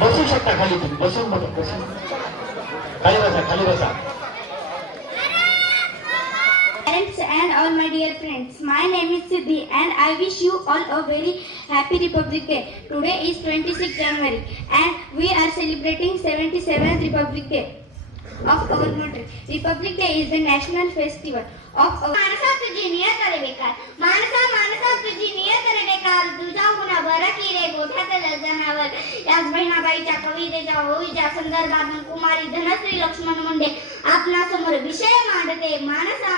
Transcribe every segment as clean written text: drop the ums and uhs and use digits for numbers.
बसू शकता खाली, तुम्ही बसून बघा, बसून खाली बसा, खाली बसा. Parents and all my dear friends, my name is Siddhi and I wish you all a very happy Republic Day. Today is 26th January and we are celebrating 77th Republic Day of our country. Republic Day is the national festival of our... मानसा तुझी नियत रे बेकार, मानसा तुझी नियत रे बेकार, तुझा गुन्हा बरं की रे गोठ्यातलं जनावर. याच बहिणाबाईच्या कवितेच्या ओळीच्या संदर्भात कुमारी धनश्री लक्ष्मण मुंडे आपणासमोर विषय मांडते. मानसा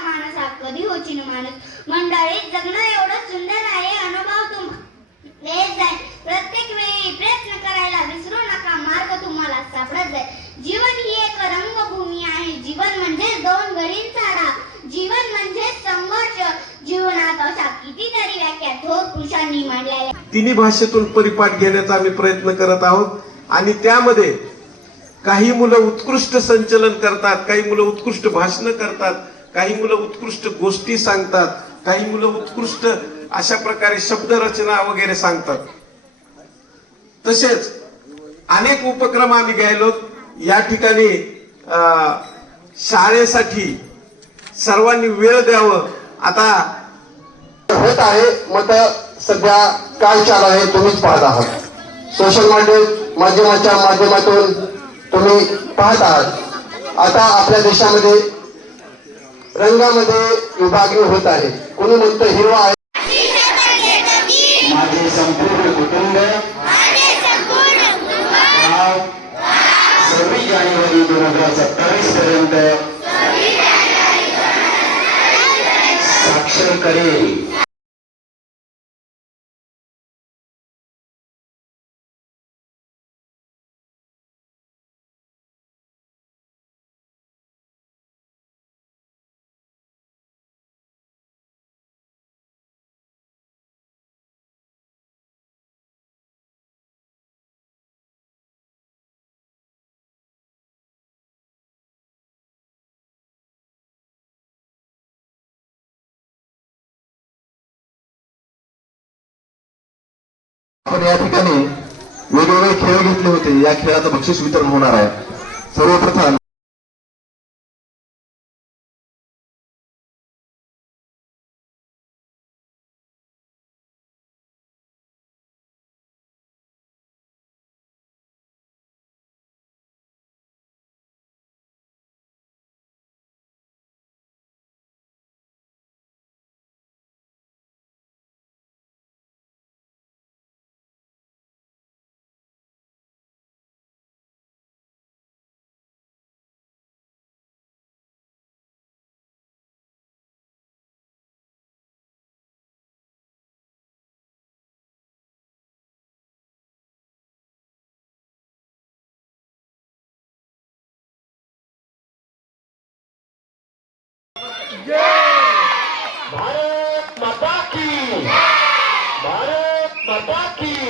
कधी होची न माणूस. मंडळीत जगणं एवढं सुंदर आहे, अनुभव तुम्हाला जाईल. प्रत्येक वेळी प्रयत्न करायला विसरू नका, मार्ग तुम्हाला सापडत जाईल. जीवन ही एक रंगभूमी आहे. जीवन म्हणजे दोन गरींचा डाव, जीवन म्हणजे संघर्ष. जीवनात अशा कितीतरी व्याख्या थोर पुरुषांनी मांडल्या. तिन्ही भाषेतून परिपाठ घेण्याचा आम्ही प्रयत्न करत आहोत आणि त्यामध्ये काही मुलं उत्कृष्ट संचलन करतात, काही मुलं उत्कृष्ट भाषण करतात, काही मुलं उत्कृष्ट गोष्टी सांगतात, काही मुलं उत्कृष्ट अशा प्रकारे शब्दरचना वगैरे सांगतात. तसेच अनेक उपक्रम आम्ही घ्यायलो. या ठिकाणी शाळेसाठी सर्वांनी वेळ द्यावं. आता होत आहे, मत सध्या काय चालू आहे तुम्हीच पाहत आहात. सोशल माध्यमाच्या माध्यमातून तुम्ही पाहत आहात. आता आपल्या देशामध्ये रंगामध्ये विभागणी होत आहे. कोणी म्हणतं हिरवा आहे, माझे संपूर्ण कुटुंब 26 जानेवारी 2027 पर्यंत साक्षर करेल. आपण या ठिकाणी वेगवेगळे खेळ घेतले होते. या खेळाचं बक्षीस वितरण होणार आहे. सर्वप्रथम भारत माता की, भारत माता की.